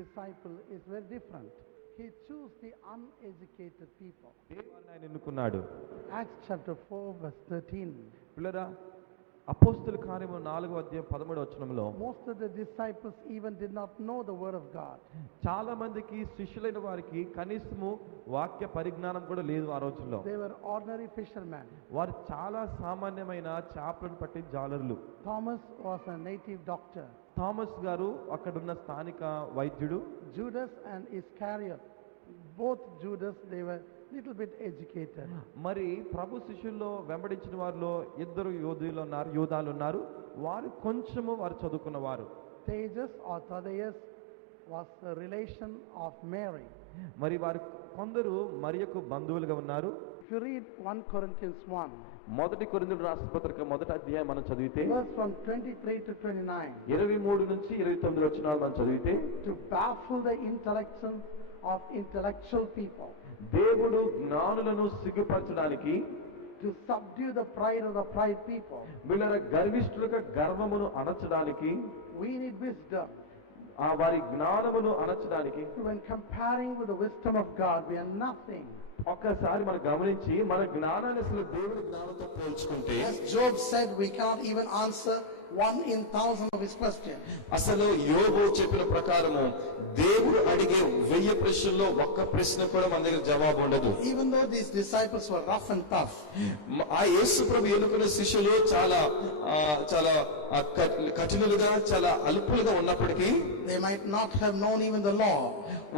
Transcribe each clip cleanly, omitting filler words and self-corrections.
disciple is very different. He chose the uneducated people. దేవుడు ఆయన ఎన్నుకున్నాడు. Acts chapter 4 verse 13. పిల్లరా, అపోస్తల కార్యము 4:13 Most of the disciples even did not know the word of God. చాలా మందికి శిష్యులైన వారికి కనీసము వాక్య పరిజ్ఞానం కూడా లేదు ఆ రోజుల్లో. They were ordinary fishermen. వారు చాలా సామాన్యమైన చేపలను పట్టే జాలరులు. Thomas was a native doctor. Thomas గారు అక్కడున్న స్థానిక వైద్యుడు. Judas and Iscariot, both Judas, they were little bit educated. మరి ప్రభు శిష్యుల్లో వెంబడించిన వారిలో ఇద్దరు యోధాలు ఉన్నారు. వారు కొంచెము వారు చదువుకున్నవారు. Tejas or Thaddeus was a relation of Mary. మరి వారు కొందరు మరియకు బంధువులుగా ఉన్నారు. If you read 1 Corinthians 1, మొదటి కొరింథీయుల రాసిన పత్రిక 1వ అధ్యాయం మనం చదివితే verse from 23 to 29, 23 నుంచి 29 వచనాలు మనం చదివితే, to baffle the intellections of intellectual people, దేవుడు జ్ఞానులను సిగ్గుపరచడానికి, to subdue the pride of the pride people. వీళ్ళ గర్విష్ఠులుగా గర్వమును అణచడానికి, We need wisdom. ఆ వారి జ్ఞానమును అణచడానికి. When comparing with the wisdom of God, we are nothing. ఒక్కసారి మనం గమనించి మన జ్ఞానాన్ని అసలు దేవుడి జ్ఞానంతో పోల్చుకుంటే, As Job said, we cannot even answer 1 in 1,000 of his questions. అసలు యోబు చెప్పిన ప్రకారము దేవుడు అడిగే 1000 ప్రశ్నల్లో ఒక్క ప్రశ్న కూడా మన దగ్గర జవాబు ఉండదు. Even though these disciples were rough and tough, ఆ యేసు ప్రభు ఎన్నుకున్న శిష్యులు చాలా కఠినులుగా, చాలా అల్పులుగా ఉన్నప్పటికీ, they might not have known even the law.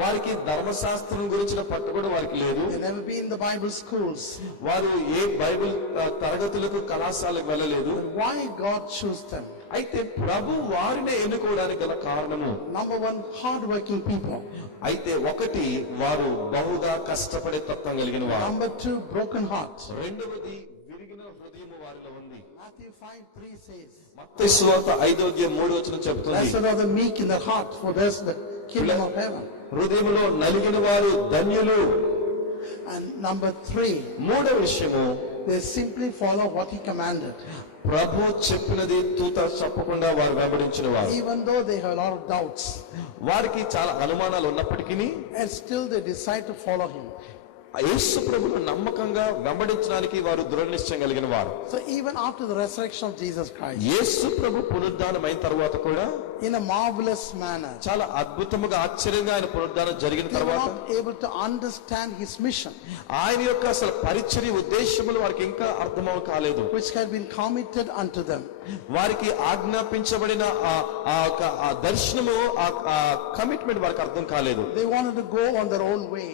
వారికి ధర్మశాస్త్రం గురించిన పట్టు కూడా వారికి లేదు. They never been in the Bible schools. వారు ఏ బైబిల్ తరగతులకు, కళాశాలకు వెళ్ళలేదు. Why God chose them? అయితే ప్రభు వారిని ఎన్నుకోవడానికి గల కారణము, Number 1, hard-working people. అయితే ఒకటి, వారు బహుగా కష్టపడే తత్వం కలిగిన వారు. Number 2, broken heart. రెండవది, విరిగిన హృదయము వారిలో ఉంది. Matthew 5:3 says, మత్తయి సువార్త 5:3 చెప్తుంది, blessed are the meek in the heart, for theirs the kingdom of heaven. హృదయములో నలిగిన వారు ధన్యులు. And number 3, మూడవ విషయము, they simply follow what he commanded. ప్రభు చెప్పినది తూత చెప్పకుండా వారు వెంబడించిన వారు. Even though they have a lot of doubts, వారికి చాలా అనుమానాలు ఉన్నప్పటికీ, and still they decide to follow him. యేసు ప్రభువును నమ్మకంగా వెంబడించడానికి వారు దృఢ నిశ్చయం కలిగిన వారు. So even after the resurrection of Jesus Christ, యేసు ప్రభు పునరుద్ధానం అయిన తర్వాత కూడా in a marvelous manner, చాలా అద్భుతముగా, ఆశ్చర్యంగా ఆయన పునరుద్ధానం జరిగిన they were తర్వాత not able to understand his mission, ఆయన యొక్క అసలు పరిచర్య ఉద్దేశములు వారికి ఇంకా అర్థమవ కాలేదు. which had been committed unto them. వారికి ఆజ్ఞాపించబడిన ఆ దర్శనము, ఆ కమిట్మెంట్ వారికి అర్థం కాలేదు. They wanted to go on their own way.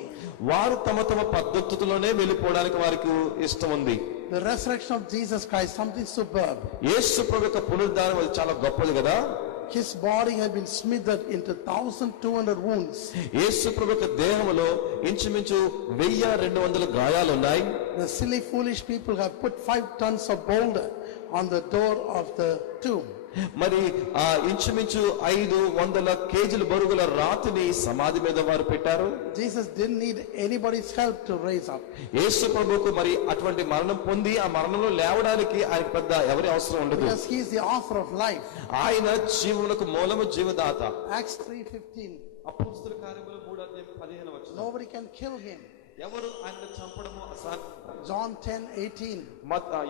వారు తమ పద్ధతుల్లోనే వెళ్ళిపోవడానికి వారికి ఇష్టం ఉంది. The resurrection of Jesus Christ, something superb. యేసు ప్రభు యొక్క పునరుద్ధానం అది చాలా గొప్పది కదా. His body had been smithered into 1,200 wounds. యేసు ప్రభు యొక్క దేహములో ఇంచుమించు 1200 గాయాలు ఉన్నాయి. The silly foolish people have put 5 tons of boulder on the door of the tomb. మరి ఆ ఇంచుమించు 500 కేజీల బరువుల రాతిని సమాధి మీద వారు పెట్టారు. Jesus didn't need anybody's help to raise up. యేసు ప్రభువుకు మరి అటువంటి మరణం పొంది ఆ మరణంలో లేవడానికి ఆయనకు పెద్ద ఎవరి అవసరం ఉండదు. Because he is the author of life. ఆయన జీవమునకు మూలము, జీవదాత. Acts 3:15. అపోస్తల కార్యములు 3:15. Nobody can kill him. ఎవరు ఆయనను చంపడము అసాధ్యం. John 10:18.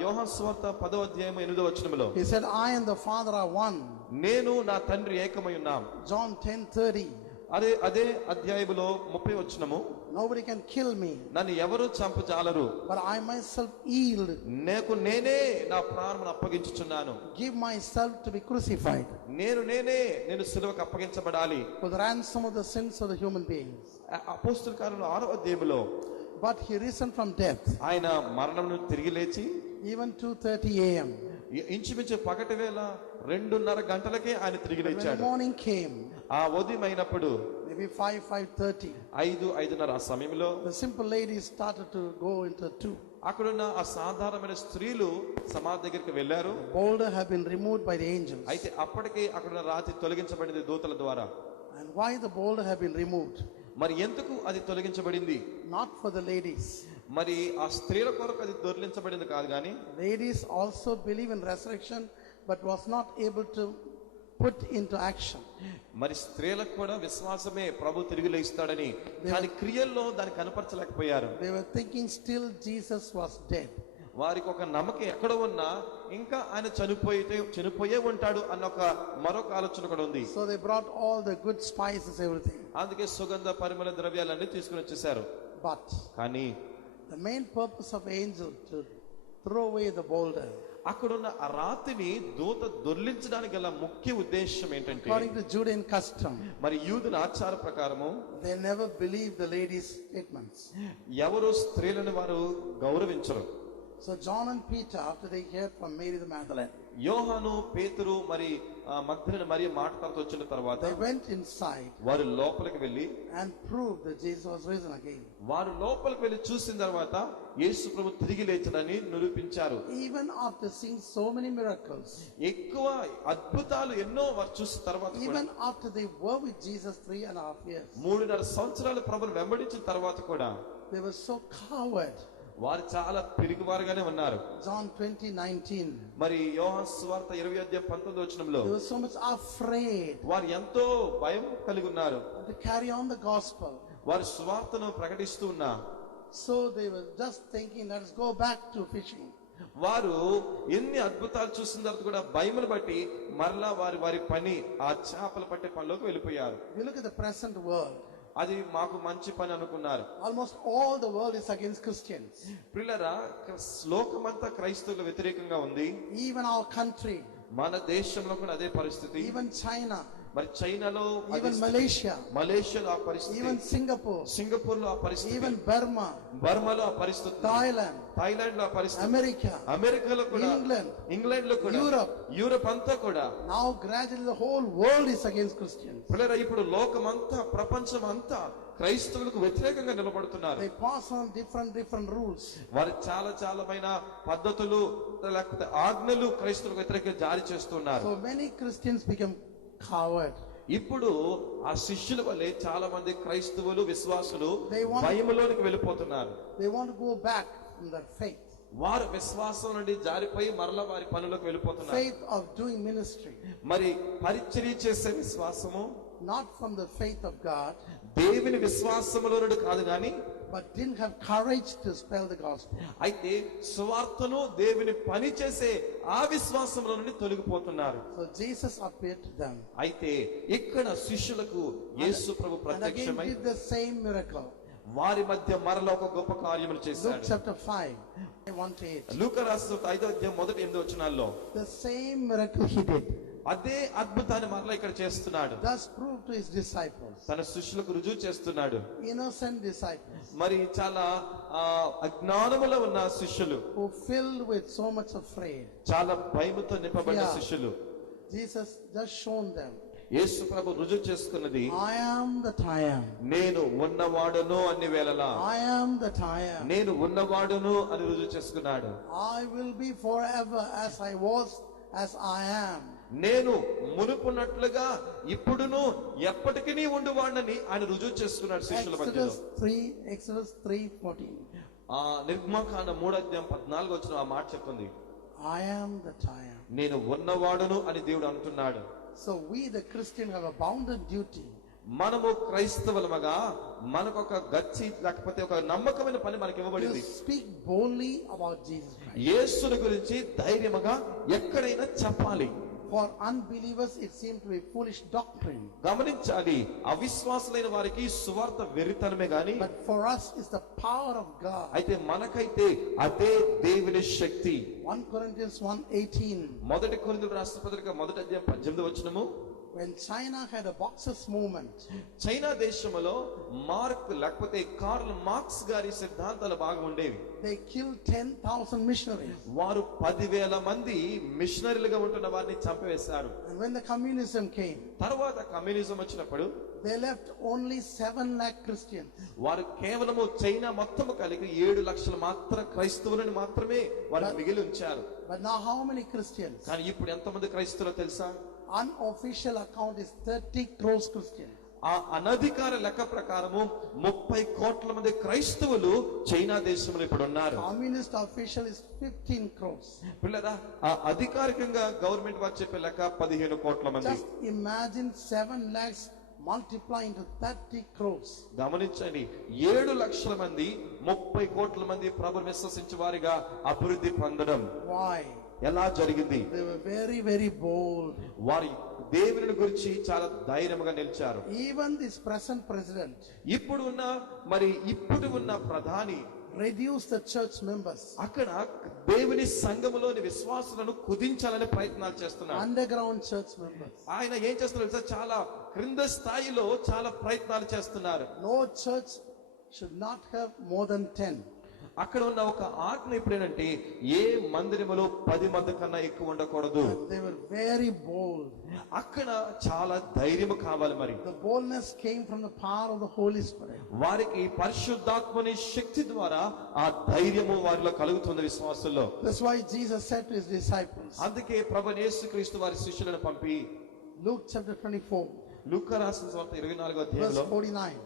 యోహాను సువార్త 10:8 He said, I and the Father are one. నేను నా తండ్రి ఏకమై ఉన్నాం. John 10:30. అదే అధ్యాయములో 30 Nobody can kill me, నన్ను ఎవరు చంపజాలరు, but I myself yield, నేనే నా ప్రాణమును అప్పగించుచున్నాను. give myself to be crucified నేను సిలువకు అప్పగించబడాలి for the ransom of the sins of the human beings. అపోస్తల కార్యములు 6వ అధ్యాయములో, But he risen from death, ఆయన మరణం నుండి తిరిగి లేచి even 2:30 a.m. ఇంచుమించు పగటి వేళ 2:30 గంటలకే ఆయన తిరిగి When the లేచాడు. morning came, ఆ ఉదయం అయినప్పుడు maybe 5:30, 5:30 ఆ సమయంలో the simple ladies started to go into the tomb. అక్కడున్న ఆ సాధారణమైన స్త్రీలు సమాధి దగ్గరికి వెళ్లారు. Boulder had been removed by the angels. అయితే అప్పటికే అక్కడున్న రాతి తొలగించబడింది దూతల ద్వారా. And why the boulder had been removed? మరి ఎందుకు అది తొలగించబడింది? Not for the ladies. మరి ఆ స్త్రీల కొరకు అది దొర్లించబడింది కాదు, కానీ Ladies also believe in resurrection, but was not able to put into action. మరి స్త్రీలకు కూడా విశ్వాసమే ప్రభు తిరిగి లేస్తాడని కానీ క్రియల్లో దాన్ని కనపరచలేకపోయారు. They were thinking still Jesus was dead. వారికి ఒక నమ్మకం ఎక్కడ ఉన్నా ఇంకా ఆయన చనిపోయే ఉంటాడు అన్న ఒక మరొక ఆలోచన కూడా ఉంది. So they brought all the good spices, everything. అందుకే సుగంధ పరిమళ ద్రవ్యాలన్నీ తీసుకుని వచ్చేసారు. But కానీ the main purpose of angel to throw away the boulder, అక్కడున్న ఆ రాతిని దూత దొర్లించడానికి గల ముఖ్య ఉద్దేశం ఏంటంటే according to Judean custom, మరి యూదుల ఆచార ప్రకారము they never believe the ladies' statements. ఎవరు స్త్రీలను వారు గౌరవించరు. So John and Peter, after they heard from Mary the Magdalene, యోహాను పేతురు మరి మగ్దలేనే మరియ మాట్లాడుతూ వచ్చిన తర్వాత they went inside వారు లోపలికి వెళ్ళి and proved that Jesus was risen again. వారు లోపలికి వెళ్ళి చూసిన తర్వాత యేసు ప్రభు తిరిగి లేచాడని నిరూపించారు. Even after seeing so many miracles, ఎక్కువ అద్భుతాలు ఎన్నో వారు చూసిన తర్వాత కూడా, even after they were with Jesus 3.5 years, 3.5 సంవత్సరాలు ప్రభువును వెంబడించిన తర్వాత కూడా they were so coward. వారు చాలా పిరికివారుగానే ఉన్నారు. John 20:19, మరి యోహాను సువార్త 20:19 వచనంలో they were so much afraid వారు ఎంతో భయం కలిగి ఉన్నారు. to carry on the gospel. వారు సువార్తను ప్రకటిస్తూ ఉన్నా So they were just thinking, let's go back to fishing. వారు ఎన్ని అద్భుతాలు చూసిన తర్వాత కూడా భయమును బట్టి మరలా వారి పని ఆ చేపలు పట్టే పనిలోకి వెళ్ళిపోయారు. You look at the present world, అది మాకు మంచి పని అనుకున్నారు. almost all the world is against Christians. ప్రియులారా, లోకమంతా క్రైస్తవుల వ్యతిరేకంగా ఉంది. Even our country, మన దేశంలో కూడా అదే పరిస్థితి. even China, మరి చైనాలో, even Malaysia, మలేషియాలో ఆ పరిస్థితి, even Singapore, సింగపూర్ లో ఆ పరిస్థితి, even Burma, బర్మాలో ఆ పరిస్థితి, Thailand, థాయిలాండ్ లో ఆ పరిస్థితి, America, అమెరికాలో కూడా, England, ఇంగ్లాండ్ లో కూడా, Europe. యూరప్ అంతా కూడా. now gradually the whole world is against Christians. పిల్లరా, ఇప్పుడు లోకమంతా ప్రపంచం అంతా క్రైస్తవులకు వ్యతిరేకంగా నిలబడుతున్నారు. They pass on different rules. వారు చాలా పద్ధతులు లేకపోతే ఆజ్ఞలు క్రైస్తవులకు వ్యతిరేకంగా జారీ చేస్తున్నారు. So many Christians become coward. ఇప్పుడు ఆ శిష్యుల వల్లే చాలా మంది క్రైస్తవులు విశ్వాసులు They want- భయములోనికి వెళ్ళిపోతున్నారు. They want to go back from their faith. వారు విశ్వాసం నుండి జారిపోయి మరలా వారి పనులకు వెళ్ళిపోతున్నారు. Faith of doing ministry, మరి పరిచర్య చేసే విశ్వాసము not from the faith of God, దేవుని విశ్వాసములో నుండి కాదు గాని, but didn't have courage to spell the gospel. అయితే సువార్తను దేవుని పని చేసే ఆ విశ్వాసములో నుండి తొలగిపోతున్నారు. So Jesus appeared to them అయితే ఇక్కడ శిష్యులకు యేసు ప్రభు and again ప్రత్యక్షమై did the same miracle. వారి మధ్య మరల ఒక గొప్ప కార్యములు Luke చేశాడు. chapter 5, 1-8. లూకా రాసిన 5:1-8 వచనాల్లో The same miracle he did. అదే అద్భుతాన్ని మరలా ఇక్కడ చేస్తున్నాడు. Thus proved to his disciples, తన శిష్యులకు రుజువు చేస్తున్నాడు. innocent disciples, మరి చాలా అజ్ఞానములో ఉన్న శిష్యులు, who filled with so much afraid. చాలా భయముతో నింపబడిన Yeah. శిష్యులు, Jesus just shown them, యేసు ప్రభు రుజువు చేసుకున్నది, I am that I am. నేను ఉన్నవాడును అన్ని వేళలా, I am that I am. నేను ఉన్నవాడును అని రుజువు చేసుకున్నాడు. I will be forever as I was, as I am. నేను మునుపున్నట్లుగా ఇప్పుడును ఎప్పటికీ ఉండువాడని ఆయన రుజువు చేసుకున్నాడు శిష్యుల మధ్యలో. Exodus 3:14. ఆ నిర్గమకాండ 3:14 వచ్చిన ఆ మాట చెప్తుంది, I am that I am. నేను ఉన్నవాడును అని దేవుడు అంటున్నాడు. So we the Christian have a bounden duty మనము క్రైస్తవులమగా మనకు ఒక గచ్చి లేకపోతే ఒక నమ్మకమైన పని మనకి to ఇవ్వబడింది. speak boldly about Jesus Christ. యేసుని గురించి ధైర్యముగా ఎక్కడైనా చెప్పాలి. For unbelievers it seemed to be foolish doctrine, గమనించాలి, అవిశ్వాసులైన వారికి సువార్త వెర్రితనమే గాని, but for us is the power of God. అయితే మనకైతే అదే దేవుని శక్తి. 1 Corinthians 1:18. మొదటి కొరింథీయులకు రాసిన పత్రిక 1:18 When China had a Boxers movement, China దేశంలో మార్క్ లేకపోతే కార్ల్ మార్క్స్ గారి సిద్ధాంతాలు బాగా ఉండేవి. they killed 10,000 missionaries. వారు 10,000 మంది మిషనరీలుగా ఉంటున్న వారిని చంపివేశారు. And when the communism came, తర్వాత కమ్యూనిజం వచ్చినప్పుడు they left only 7 lakh Christians. వారు కేవలము చైనా మొత్తము కలిగి 7 లక్షల మాత్రం క్రైస్తవులను మాత్రమే వారు మిగిలి ఉంచారు. But now how many Christians? కానీ ఇప్పుడు ఎంతమంది క్రైస్తవులు తెలుసా? Unofficial account is 30 crores Christians. ఆ అనధికార లెక్క ప్రకారము 30 కోట్ల మంది క్రైస్తవులు చైనా దేశంలో ఇప్పుడు ఉన్నారు. Communist official is 15 crores. పిల్లరా, ఆ అధికారికంగా గవర్నమెంట్ వారు చెప్పే లెక్క 15 కోట్ల మంది. Just imagine 7 lakhs multiply into 30 crores. గమనించండి, 7 లక్షల మంది 30 కోట్ల మంది ప్రభువును విశ్వసించే వారిగా అభివృద్ధి పొందడం Why? ఎలా జరిగింది? They were very, very bold. వారి దేవుని గురించి చాలా ధైర్యంగా నిలిచారు. Even this present president ఇప్పుడు ఉన్న ప్రధాని reduced the church members. అక్కడ దేవుని సంఘములోని విశ్వాసులను కుదించాలనే ప్రయత్నాలు చేస్తున్నారు. Underground church members. ఆయన ఏం చేస్తున్నారు తెలుసా? చాలా క్రింద స్థాయిలో చాలా ప్రయత్నాలు చేస్తున్నారు. No church should not have more than 10. అక్కడ ఉన్న ఒక ఆజ్ఞ ఇప్పుడేనంటే ఏ మందిరములో 10 మంది కన్నా ఎక్కువ ఉండకూడదు. They were very bold. అక్కడ చాలా ధైర్యం కావాలి. మరి The boldness came from the power of the Holy Spirit. వారికి పరిశుద్ధాత్మని శక్తి ద్వారా ఆ ధైర్యము వారిలో కలుగుతుంది విశ్వాసుల్లో. That's why Jesus said to his disciples. అందుకే ప్రభువైన యేసుక్రీస్తు వారి శిష్యులను పంపి Luke chapter 24 లూకా రాసిన సువార్త 24వ verse అధ్యాయంలో 49.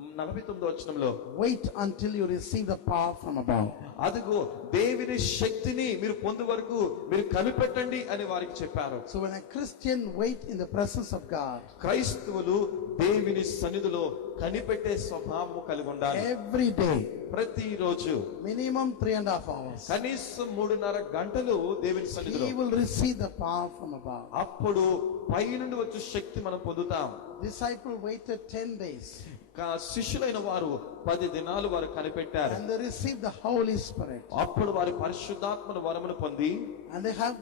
49వ వచనంలో Wait until you receive the power from above. అదిగో దేవుని శక్తిని మీరు పొందు వరకు మీరు కనిపెట్టండి అని వారికి చెప్పారు. So when a Christian wait in the presence of God, క్రైస్తవులు దేవుని సన్నిధిలో కనిపెట్టే స్వభావము కలిగి ఉండాలి. every day, ప్రతిరోజు minimum 3.5 hours, కనీసం 3.5 గంటలు దేవుని సన్నిధిలో he will receive the power from above. అప్పుడు పై నుండి వచ్చే శక్తి మనం పొందుతాం. Disciple waited 10 days శిష్యులైన వారు 10 దినాలు వారు కనిపెట్టారు. and they received the Holy Spirit. అప్పుడు వారి పరిశుద్ధాత్మను వరమును పొంది And they have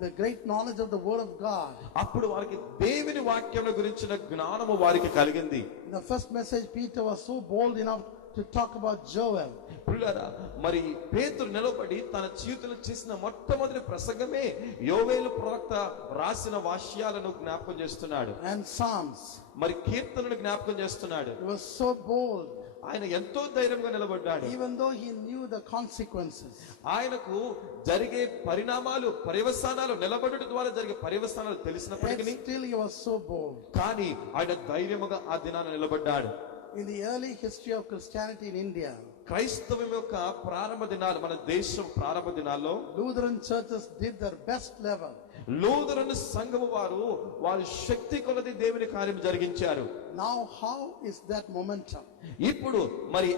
the great knowledge of the word of God. అప్పుడు వారికి దేవుని వాక్యం గురించిన జ్ఞానము వారికి కలిగింది. In the first message, Peter was so bold enough to talk about Joel. ప్రియులారా, మరి పేతురు నిలబడి తన జీవితంలో చేసిన మొట్టమొదటి ప్రసంగమే యోవేలు ప్రవక్త రాసిన వాక్యాలను జ్ఞాపకం చేస్తున్నాడు. And Psalms. మరి కీర్తనను జ్ఞాపకం చేస్తున్నాడు. He was so bold. ఆయన ఎంతో ధైర్యంగా నిలబడ్డాడు. Even though he knew the consequences. ఆయనకు జరిగే పరిణామాలు, పర్యవసానాలు, నిలబడుట ద్వారా జరిగే పర్యవసానాలు తెలిసినప్పటికీ Yet still he was so bold. కానీ ఆయన ధైర్యముగా ఆ దినాన నిలబడ్డాడు. In the early history of Christianity in India, క్రైస్తవం యొక్క ప్రారంభ దినాలు, మన దేశం ప్రారంభ దినాల్లో Lutheran churches did their best level. Lutheran సంఘము వారి శక్తి కొలది దేవుని కార్యం జరిగించారు. Now how is that momentum? ఇప్పుడు మరి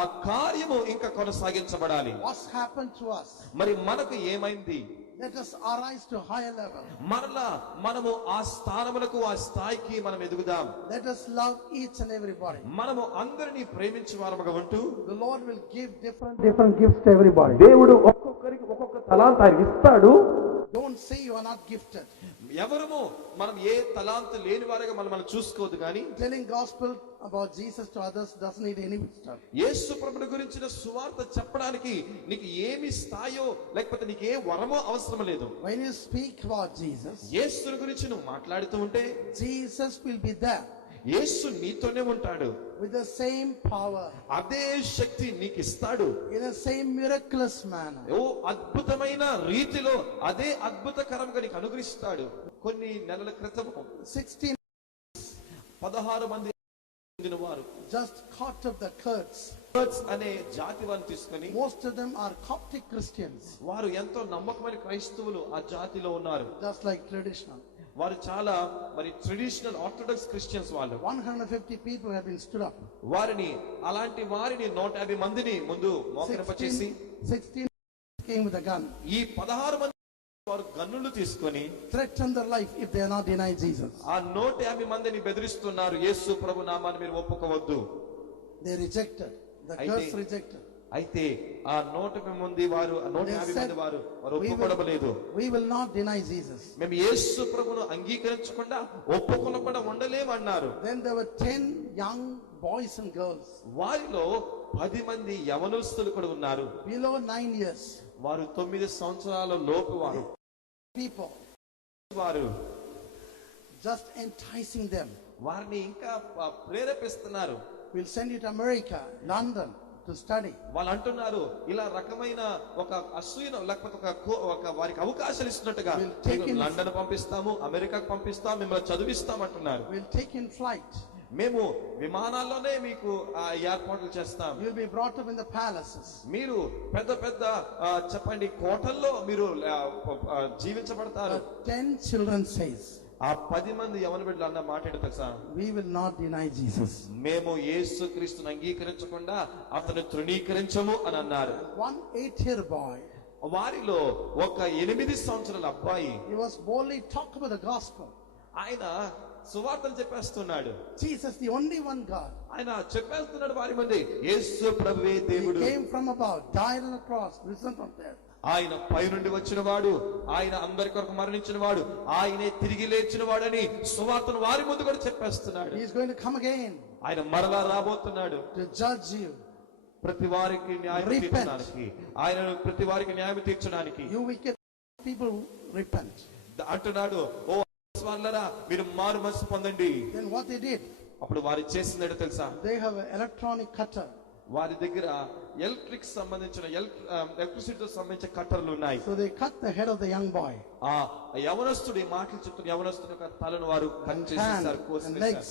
ఆ కార్యము ఇంకా కొనసాగించబడాలి. What's happened to us? మరి మనకు ఏమైంది? Let us arise to higher level. మరలా మనము ఆ స్థానములకు, ఆ స్థాయికి మనం ఎదుగుదాం. Let us love each and everybody. మనము అందరినీ ప్రేమించే వారముగా ఉంటూ The Lord will give different gifts to everybody. దేవుడు ఒక్కొక్కరికి ఒక్కొక్క తలాంత ఇస్తాడు. Don't say you are not gifted. ఎవరము మనం ఏ తలాంతు లేని వారిగా మనం చూసుకోవద్దు. కానీ Telling gospel about Jesus to others doesn't need any wisdom. యేసు ప్రభువుని గురించిన సువార్త చెప్పడానికి నీకు ఏమి స్థాయో లేకపోతే నీకు ఏ వరమో అవసరం లేదు. When you speak about Jesus, యేసుని గురించి నువ్వు మాట్లాడుతూ ఉంటే Jesus will be there యేసు నీతోనే ఉంటాడు. with the same power, అదే శక్తి నీకు ఇస్తాడు. in the same miraculous manner. ఓ అద్భుతమైన రీతిలో అదే అద్భుతకరంగా నీకు అనుగ్రహిస్తాడు. కొన్ని నెలల క్రితం 16 మంది వారు just caught up the Kurds. అనే జాతి వారిని తీసుకొని, Most of them are Coptic Christians, వారు ఎంతో నమ్మకమైన క్రైస్తవులు ఆ జాతిలో ఉన్నారు. just like traditional. వారు చాలా మరి ట్రెడిషనల్ ఆర్థోడాక్స్ క్రిస్టియన్స్ వాళ్ళు. 150 people have been stood up. అలాంటి వారిని 150 మందిని ముందు మోకరింపచేసి 16 came with a gun. ఈ 16 మంది వారు గన్నులు తీసుకొని Threatened their life if they are not denied Jesus. ఆ 150 మందిని బెదిరిస్తున్నారు. యేసు ప్రభు నామాన్ని మీరు ఒప్పుకోవద్దు. They rejected. The Kurds rejected. అయితే ఆ 150 మంది వారు ఒప్పుకోవడలేదు. We will not deny Jesus. మేము యేసు ప్రభును అంగీకరించకుండా ఒప్పుకొనకుండా ఉండలేమన్నారు. Then there were 10 young boys and girls. వారిలో 10 మంది యవనస్తులు కూడా ఉన్నారు. Below 9 years. వారు 9 సంవత్సరాల లోపు People. వారు Just enticing them. వారిని ఇంకా ప్రేరేపిస్తున్నారు. We'll send you to America, London. to study. వాళ్ళు అంటున్నారు ఇలా రకమైన ఒక అసూయను లేకపోతే ఒక వారికి అవకాశాలు ఇస్తున్నట్టుగా We'll take మీకు in- లండన్ పంపిస్తాము, అమెరికాకు పంపిస్తాం, మిమ్మల్ని చదివిస్తాం అంటున్నారు. We'll take in flight. మేము విమానాల్లోనే మీకు ఆ ఏర్పాట్లు చేస్తాం. You'll be brought up in the palaces. మీరు పెద్ద పెద్ద చెప్పండి కోటల్లో మీరు జీవించబడతారు. 10 children says, ఆ 10 మంది యవన బిడ్డలు అన్న మాట ఏంటో తెలుసా? we will not deny Jesus. మేము యేసుక్రీస్తును అంగీకరించకుండా అతను తృణీకరించము అని అన్నారు. One 8-year boy, వారిలో ఒక 8 సంవత్సరాల అబ్బాయి he was boldly talk about the gospel. ఆయన సువార్తలు చెప్పేస్తున్నాడు. Jesus, the only one God. ఆయన చెప్పేస్తున్నాడు వారి మంది, యేసు ప్రభువే He దేవుడు, came from above, died on the cross, risen from death. ఆయన పై నుండి వచ్చిన వాడు, ఆయన అందరి కొరకు మరణించిన వాడు, ఆయనే తిరిగి లేచిన వాడని సువార్తను వారి ముందు కూడా చెప్పేస్తున్నాడు. He is going to come again ఆయన మరలా రాబోతున్నాడు to judge you. ప్రతి వారికి న్యాయం Repent. తీర్చడానికి, ఆయన ప్రతి వారికి న్యాయం తీర్చడానికి. You wicked people, repent. అంటున్నాడు, ఓ వాళ్ళరా మీరు మారు మనసు పొందండి. Then what they did, అప్పుడు వారు చేసిందేటో తెలుసా? they have an electronic cutter. వారి దగ్గర ఎలక్ట్రిక్ సంబంధించిన ఎలక్ట్రిసిటీతో సంబంధించిన కట్టర్లు ఉన్నాయి. So they cut the head of the young boy, ఆ యవనస్తుడు, ఈ మాటలు చెప్తున్న యవనస్తుడు యొక్క తలను వారు కట్ and చేసేసారు, hand and కోసేసారు. legs,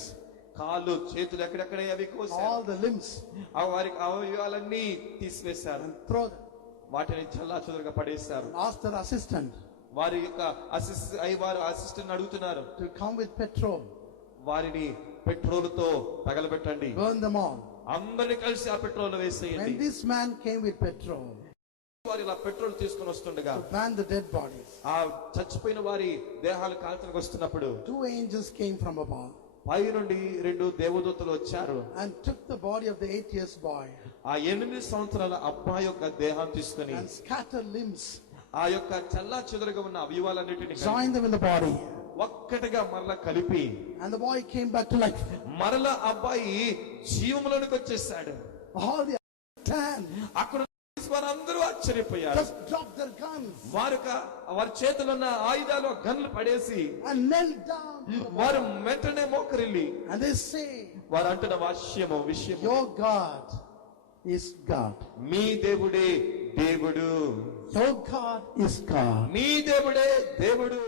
కాళ్ళు చేతులు ఎక్కడెక్కడ అవి కోసారు. all the limbs, వారికి అవయవాలన్నీ తీసివేశారు, and throw them. వాటిని చల్లా చెదురుగా పడేశారు. Ask their assistant వారి యొక్క వారు అసిస్టెంట్ అడుగుతున్నారు, to come with petrol, వారిని పెట్రోలుతో తగలబెట్టండి, burn them all. అందరిని కలిసి ఆ పెట్రోల్ వేసేయండి. When this man came with petrol వారు ఇలా పెట్రోల్ తీసుకుని వస్తుండగా to burn the dead bodies, ఆ చచ్చిపోయిన వారి దేహాలు కాల్చడానికి వస్తున్నప్పుడు 2 angels came from above పై నుండి 2 దేవదూతలు వచ్చారు. and took the body of the 8 years boy ఆ 8 సంవత్సరాల అబ్బాయి యొక్క దేహాన్ని తీసుకుని and scattered limbs, ఆ యొక్క చల్లా చెదురుగా ఉన్న అవయవాలన్నిటిని joined them in the body, ఒక్కటిగా మరలా కలిపి and the boy came back to life. మరలా అబ్బాయి జీవంలోనికి వచ్చేసాడు. All the 10 అక్కడ వారందరూ ఆశ్చర్యపోయారు. just dropped their guns వారి చేతుల్లో ఉన్న ఆయుధాలు గన్లు పడేసి and knelt down to the వారు వెంటనే మోకరిల్లి and they say, వారు అంటున్న విషయం, your God is God. మీ దేవుడే దేవుడు, Your God is God. మీ దేవుడే దేవుడు.